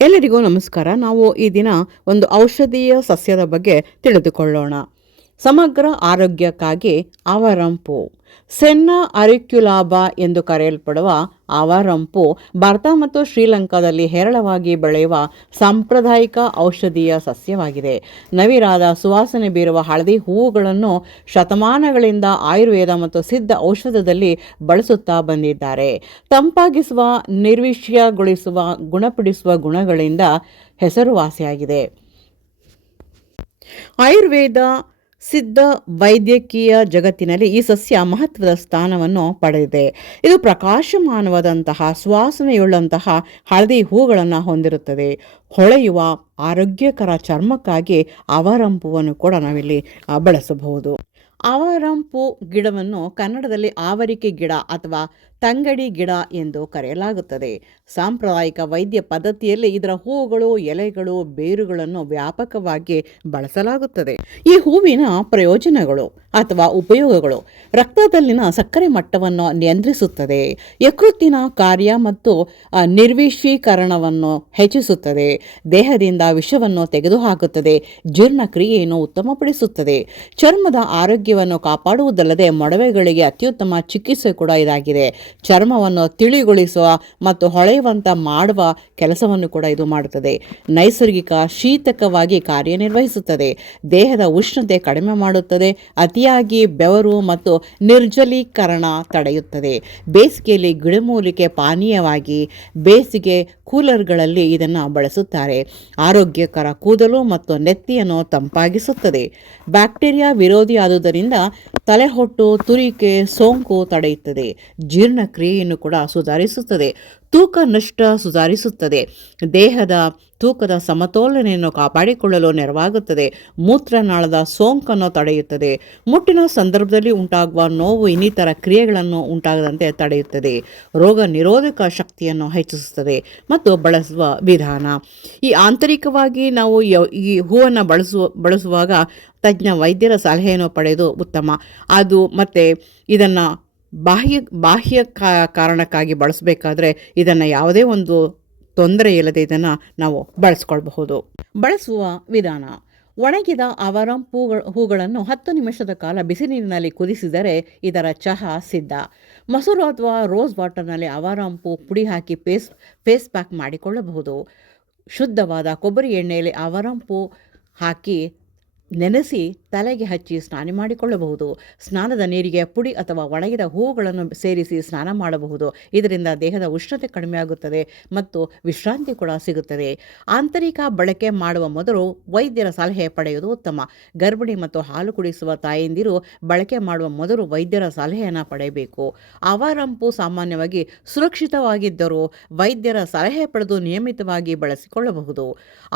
ಎಲ್ಲರಿಗೂ ನಮಸ್ಕಾರ. ನಾವು ಈ ದಿನ ಒಂದು ಔಷಧೀಯ ಸಸ್ಯದ ಬಗ್ಗೆ ತಿಳಿದುಕೊಳ್ಳೋಣ. ಸಮಗ್ರ ಆರೋಗ್ಯಕ್ಕಾಗಿ ಅವರಂಪು, ಸೆನ್ನಾ ಅರಿಕ್ಯುಲಾಬಾ ಎಂದು ಕರೆಯಲ್ಪಡುವ ಅವರಂಪು ಭಾರತ ಮತ್ತು ಶ್ರೀಲಂಕಾದಲ್ಲಿ ಹೇರಳವಾಗಿ ಬೆಳೆಯುವ ಸಾಂಪ್ರದಾಯಿಕ ಔಷಧೀಯ ಸಸ್ಯವಾಗಿದೆ. ನವಿರಾದ ಸುವಾಸನೆ ಬೀರುವ ಹಳದಿ ಹೂವುಗಳನ್ನು ಶತಮಾನಗಳಿಂದ ಆಯುರ್ವೇದ ಮತ್ತು ಸಿದ್ಧ ಔಷಧದಲ್ಲಿ ಬಳಸುತ್ತಾ ಬಂದಿದ್ದಾರೆ. ತಂಪಾಗಿಸುವ, ನಿರ್ವಿಷ್ಯಗೊಳಿಸುವ, ಗುಣಪಡಿಸುವ ಗುಣಗಳಿಂದ ಹೆಸರುವಾಸಿಯಾಗಿದೆ. ಆಯುರ್ವೇದ ಸಿದ್ಧ ವೈದ್ಯಕೀಯ ಜಗತ್ತಿನಲ್ಲಿ ಈ ಸಸ್ಯ ಮಹತ್ವದ ಸ್ಥಾನವನ್ನು ಪಡೆದಿದೆ. ಇದು ಪ್ರಕಾಶಮಾನವಾದಂತಹ ಸುವಾಸನೆಯುಳ್ಳಂತಹ ಹಳದಿ ಹೂಗಳನ್ನು ಹೊಂದಿರುತ್ತದೆ. ಹೊಳೆಯುವ ಆರೋಗ್ಯಕರ ಚರ್ಮಕ್ಕಾಗಿ ಅವರಂಪುವನ್ನು ಕೂಡ ನಾವಿಲ್ಲಿ ಬಳಸಬಹುದು. ಅವರಂಪು ಗಿಡವನ್ನು ಕನ್ನಡದಲ್ಲಿ ಆವರಿಕೆ ಗಿಡ ಅಥವಾ ತಂಗಡಿ ಗಿಡ ಎಂದು ಕರೆಯಲಾಗುತ್ತದೆ. ಸಾಂಪ್ರದಾಯಿಕ ವೈದ್ಯ ಪದ್ಧತಿಯಲ್ಲಿ ಇದರ ಹೂವುಗಳು, ಎಲೆಗಳು, ಬೇರುಗಳನ್ನು ವ್ಯಾಪಕವಾಗಿ ಬಳಸಲಾಗುತ್ತದೆ. ಈ ಹೂವಿನ ಪ್ರಯೋಜನಗಳು ಅಥವಾ ಉಪಯೋಗಗಳು: ರಕ್ತದಲ್ಲಿನ ಸಕ್ಕರೆ ಮಟ್ಟವನ್ನು ನಿಯಂತ್ರಿಸುತ್ತದೆ, ಯಕೃತ್ತಿನ ಕಾರ್ಯ ಮತ್ತು ನಿರ್ವಿಷೀಕರಣವನ್ನು ಹೆಚ್ಚಿಸುತ್ತದೆ, ದೇಹದಿಂದ ವಿಷವನ್ನು ತೆಗೆದುಹಾಕುತ್ತದೆ, ಜೀರ್ಣಕ್ರಿಯೆಯನ್ನು ಉತ್ತಮಪಡಿಸುತ್ತದೆ, ಚರ್ಮದ ಆರೋಗ್ಯವನ್ನು ಕಾಪಾಡುವುದಲ್ಲದೆ ಮೊಡವೆಗಳಿಗೆ ಅತ್ಯುತ್ತಮ ಚಿಕಿತ್ಸೆ ಕೂಡ ಇದಾಗಿದೆ. ಚರ್ಮವನ್ನು ತಿಳಿಗೊಳಿಸುವ ಮತ್ತು ಹೊಳೆಯುವಂತ ಮಾಡುವ ಕೆಲಸವನ್ನು ಕೂಡ ಇದು ಮಾಡುತ್ತದೆ. ನೈಸರ್ಗಿಕ ಶೀತಕವಾಗಿ ಕಾರ್ಯನಿರ್ವಹಿಸುತ್ತದೆ, ದೇಹದ ಉಷ್ಣತೆ ಕಡಿಮೆ ಮಾಡುತ್ತದೆ, ಅತಿಯಾಗಿ ಬೆವರು ಮತ್ತು ನಿರ್ಜಲೀಕರಣ ತಡೆಯುತ್ತದೆ. ಬೇಸಿಗೆಯಲ್ಲಿ ಗಿಡಮೂಲಿಕೆ ಪಾನೀಯವಾಗಿ, ಬೇಸಿಗೆ ಕೂಲರ್ಗಳಲ್ಲಿ ಇದನ್ನು ಬಳಸುತ್ತಾರೆ. ಆರೋಗ್ಯಕರ ಕೂದಲು ಮತ್ತು ನೆತ್ತಿಯನ್ನು ತಂಪಾಗಿಸುತ್ತದೆ. ಬ್ಯಾಕ್ಟೀರಿಯಾ ವಿರೋಧಿಯಾದುದರಿಂದ ತಲೆಹೊಟ್ಟು, ತುರಿಕೆ, ಸೋಂಕು ತಡೆಯುತ್ತದೆ. ಜೀರ್ಣಕ್ರಿಯೆಯನ್ನು ಕೂಡ ಸುಧಾರಿಸುತ್ತದೆ. ತೂಕ ನಷ್ಟ ಸುಧಾರಿಸುತ್ತದೆ. ದೇಹದ ತೂಕದ ಸಮತೋಲನೆಯನ್ನು ಕಾಪಾಡಿಕೊಳ್ಳಲು ನೆರವಾಗುತ್ತದೆ. ಮೂತ್ರನಾಳದ ಸೋಂಕನ್ನು ತಡೆಯುತ್ತದೆ. ಮುಟ್ಟಿನ ಸಂದರ್ಭದಲ್ಲಿ ಉಂಟಾಗುವ ನೋವು ಇನ್ನಿತರ ಕ್ರಿಯೆಗಳನ್ನು ಉಂಟಾಗದಂತೆ ತಡೆಯುತ್ತದೆ. ರೋಗ ನಿರೋಧಕ ಶಕ್ತಿಯನ್ನು ಹೆಚ್ಚಿಸುತ್ತದೆ. ಮತ್ತು ಬಳಸುವ ವಿಧಾನ: ಈ ಆಂತರಿಕವಾಗಿ ನಾವು ಈ ಹೂವನ್ನು ಬಳಸುವಾಗ ತಜ್ಞ ವೈದ್ಯರ ಸಲಹೆಯನ್ನು ಪಡೆದು ಉತ್ತಮ. ಅದು ಮತ್ತು ಇದನ್ನು ಬಾಹ್ಯ ಕಾರಣಕ್ಕಾಗಿ ಬಳಸಬೇಕಾದ್ರೆ ಇದನ್ನು ಯಾವುದೇ ಒಂದು ತೊಂದರೆ ಇಲ್ಲದೆ ಇದನ್ನು ನಾವು ಬಳಸ್ಕೊಳ್ಬಹುದು. ಬಳಸುವ ವಿಧಾನ: ಒಣಗಿದ ಅವರಂಪು ಹೂಗಳನ್ನು 10 ನಿಮಿಷದ ಕಾಲ ಬಿಸಿನೀರಿನಲ್ಲಿ ಕುದಿಸಿದರೆ ಇದರ ಚಹಾ ಸಿದ್ಧ. ಮೊಸರು ಅಥವಾ ರೋಸ್ ವಾಟರ್ನಲ್ಲಿ ಅವರಂಪು ಪುಡಿ ಹಾಕಿ ಫೇಸ್ ಪ್ಯಾಕ್ ಮಾಡಿಕೊಳ್ಳಬಹುದು. ಶುದ್ಧವಾದ ಕೊಬ್ಬರಿ ಎಣ್ಣೆಯಲ್ಲಿ ಅವರಂಪು ಹಾಕಿ ನೆನೆಸಿ ತಲೆಗೆ ಹಚ್ಚಿ ಸ್ನಾನ ಮಾಡಿಕೊಳ್ಳಬಹುದು. ಸ್ನಾನದ ನೀರಿಗೆ ಪುಡಿ ಅಥವಾ ಒಣಗಿದ ಹೂವುಗಳನ್ನು ಸೇರಿಸಿ ಸ್ನಾನ ಮಾಡಬಹುದು. ಇದರಿಂದ ದೇಹದ ಉಷ್ಣತೆ ಕಡಿಮೆಯಾಗುತ್ತದೆ ಮತ್ತು ವಿಶ್ರಾಂತಿ ಕೂಡ ಸಿಗುತ್ತದೆ. ಆಂತರಿಕ ಬಳಕೆ ಮಾಡುವ ಮೊದಲು ವೈದ್ಯರ ಸಲಹೆ ಪಡೆಯುವುದು ಉತ್ತಮ. ಗರ್ಭಿಣಿ ಮತ್ತು ಹಾಲು ಕುಡಿಸುವ ತಾಯಂದಿರು ಬಳಕೆ ಮಾಡುವ ಮೊದಲು ವೈದ್ಯರ ಸಲಹೆಯನ್ನು ಪಡೆಯಬೇಕು. ಅವರಂಪು ಸಾಮಾನ್ಯವಾಗಿ ಸುರಕ್ಷಿತವಾಗಿದ್ದರೂ ವೈದ್ಯರ ಸಲಹೆ ಪಡೆದು ನಿಯಮಿತವಾಗಿ ಬಳಸಿಕೊಳ್ಳಬಹುದು.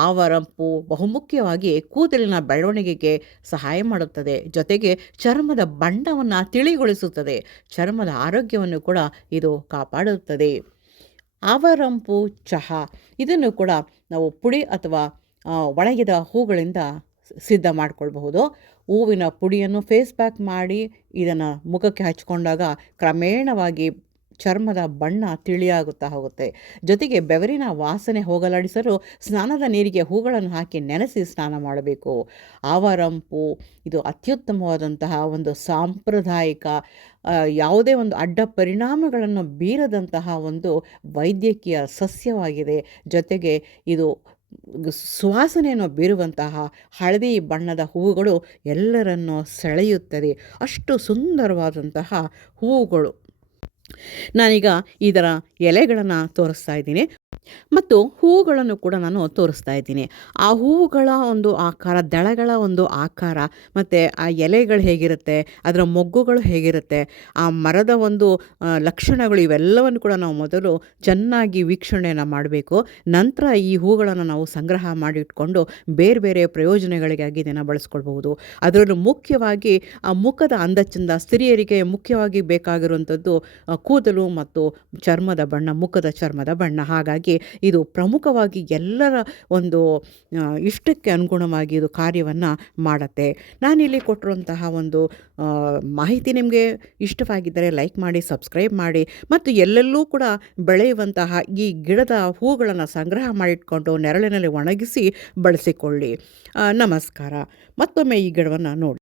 ಅವರಂಪು ಬಹುಮುಖ್ಯವಾಗಿ ಕೂದಲಿನ ಬೆಳವಣಿಗೆಗೆ ಸಹಾಯ ಮಾಡುತ್ತದೆ. ಜೊತೆಗೆ ಚರ್ಮದ ಬಣ್ಣವನ್ನು ತಿಳಿಗೊಳಿಸುತ್ತದೆ. ಚರ್ಮದ ಆರೋಗ್ಯವನ್ನು ಕೂಡ ಇದು ಕಾಪಾಡುತ್ತದೆ. ಅವರಂಪು ಚಹಾ: ಇದನ್ನು ಕೂಡ ನಾವು ಪುಡಿ ಅಥವಾ ಒಣಗಿದ ಹೂಗಳಿಂದ ಸಿದ್ಧ ಮಾಡಿಕೊಳ್ಬಹುದು. ಹೂವಿನ ಪುಡಿಯನ್ನು ಫೇಸ್ ಪ್ಯಾಕ್ ಮಾಡಿ ಇದನ್ನು ಮುಖಕ್ಕೆ ಹಚ್ಚಿಕೊಂಡಾಗ ಕ್ರಮೇಣವಾಗಿ ಚರ್ಮದ ಬಣ್ಣ ತಿಳಿಯಾಗುತ್ತಾ ಹೋಗುತ್ತೆ. ಜೊತೆಗೆ ಬೆವರಿನ ವಾಸನೆ ಹೋಗಲಾಡಿಸಲು ಸ್ನಾನದ ನೀರಿಗೆ ಹೂಗಳನ್ನು ಹಾಕಿ ನೆನೆಸಿ ಸ್ನಾನ ಮಾಡಬೇಕು. ಅವರಂಪು ಇದು ಅತ್ಯುತ್ತಮವಾದಂತಹ ಒಂದು ಸಾಂಪ್ರದಾಯಿಕ, ಯಾವುದೇ ಒಂದು ಅಡ್ಡ ಪರಿಣಾಮಗಳನ್ನು ಬೀರದಂತಹ ಒಂದು ವೈದ್ಯಕೀಯ ಸಸ್ಯವಾಗಿದೆ. ಜೊತೆಗೆ ಇದು ಸುವಾಸನೆಯನ್ನು ಬೀರುವಂತಹ ಹಳದಿ ಬಣ್ಣದ ಹೂವುಗಳು ಎಲ್ಲರನ್ನು ಸೆಳೆಯುತ್ತದೆ. ಅಷ್ಟು ಸುಂದರವಾದಂತಹ ಹೂವುಗಳು. ನಾನೀಗ ಇದರ ಎಲೆಗಳನ್ನು ತೋರಿಸ್ತಾ ಇದ್ದೀನಿ ಮತ್ತು ಹೂವುಗಳನ್ನು ಕೂಡ ನಾನು ತೋರಿಸ್ತಾ ಇದ್ದೀನಿ. ಆ ಹೂವುಗಳ ಒಂದು ಆಕಾರ, ದಳಗಳ ಒಂದು ಆಕಾರ ಮತ್ತು ಆ ಎಲೆಗಳು ಹೇಗಿರುತ್ತೆ, ಅದರ ಮೊಗ್ಗುಗಳು ಹೇಗಿರುತ್ತೆ, ಆ ಮರದ ಒಂದು ಲಕ್ಷಣಗಳು, ಇವೆಲ್ಲವನ್ನು ಕೂಡ ನಾವು ಮೊದಲು ಚೆನ್ನಾಗಿ ವೀಕ್ಷಣೆಯನ್ನು ಮಾಡಬೇಕು. ನಂತರ ಈ ಹೂಗಳನ್ನು ನಾವು ಸಂಗ್ರಹ ಮಾಡಿಟ್ಕೊಂಡು ಬೇರೆ ಬೇರೆ ಪ್ರಯೋಜನಗಳಿಗಾಗಿ ಇದನ್ನು ಬಳಸ್ಕೊಳ್ಬಹುದು. ಅದರಲ್ಲೂ ಮುಖ್ಯವಾಗಿ ಆ ಮುಖದ ಅಂದಚಂದ, ಸ್ತ್ರೀಯರಿಗೆ ಮುಖ್ಯವಾಗಿ ಬೇಕಾಗಿರುವಂಥದ್ದು ಕೂದಲು ಮತ್ತು ಚರ್ಮದ ಬಣ್ಣ, ಮುಖದ ಚರ್ಮದ ಬಣ್ಣ. ಹಾಗಾಗಿ ಮಾಡುವುದಕ್ಕೆ ಇದು ಪ್ರಮುಖವಾಗಿ ಎಲ್ಲರ ಒಂದು ಇಷ್ಟಕ್ಕೆ ಅನುಗುಣವಾಗಿ ಇದು ಕಾರ್ಯವನ್ನು ಮಾಡುತ್ತೆ. ನಾನಿಲ್ಲಿ ಕೊಟ್ಟಿರುವಂತಹ ಒಂದು ಮಾಹಿತಿ ನಿಮಗೆ ಇಷ್ಟವಾಗಿದ್ದರೆ ಲೈಕ್ ಮಾಡಿ, ಸಬ್ಸ್ಕ್ರೈಬ್ ಮಾಡಿ ಮತ್ತು ಎಲ್ಲೆಲ್ಲೂ ಕೂಡ ಬೆಳೆಯುವಂತಹ ಈ ಗಿಡದ ಹೂಗಳನ್ನು ಸಂಗ್ರಹ ಮಾಡಿಟ್ಕೊಂಡು ನೆರಳಿನಲ್ಲಿ ಒಣಗಿಸಿ ಬಳಸಿಕೊಳ್ಳಿ. ನಮಸ್ಕಾರ. ಮತ್ತೊಮ್ಮೆ ಈ ಗಿಡವನ್ನು ನೋಡಿ.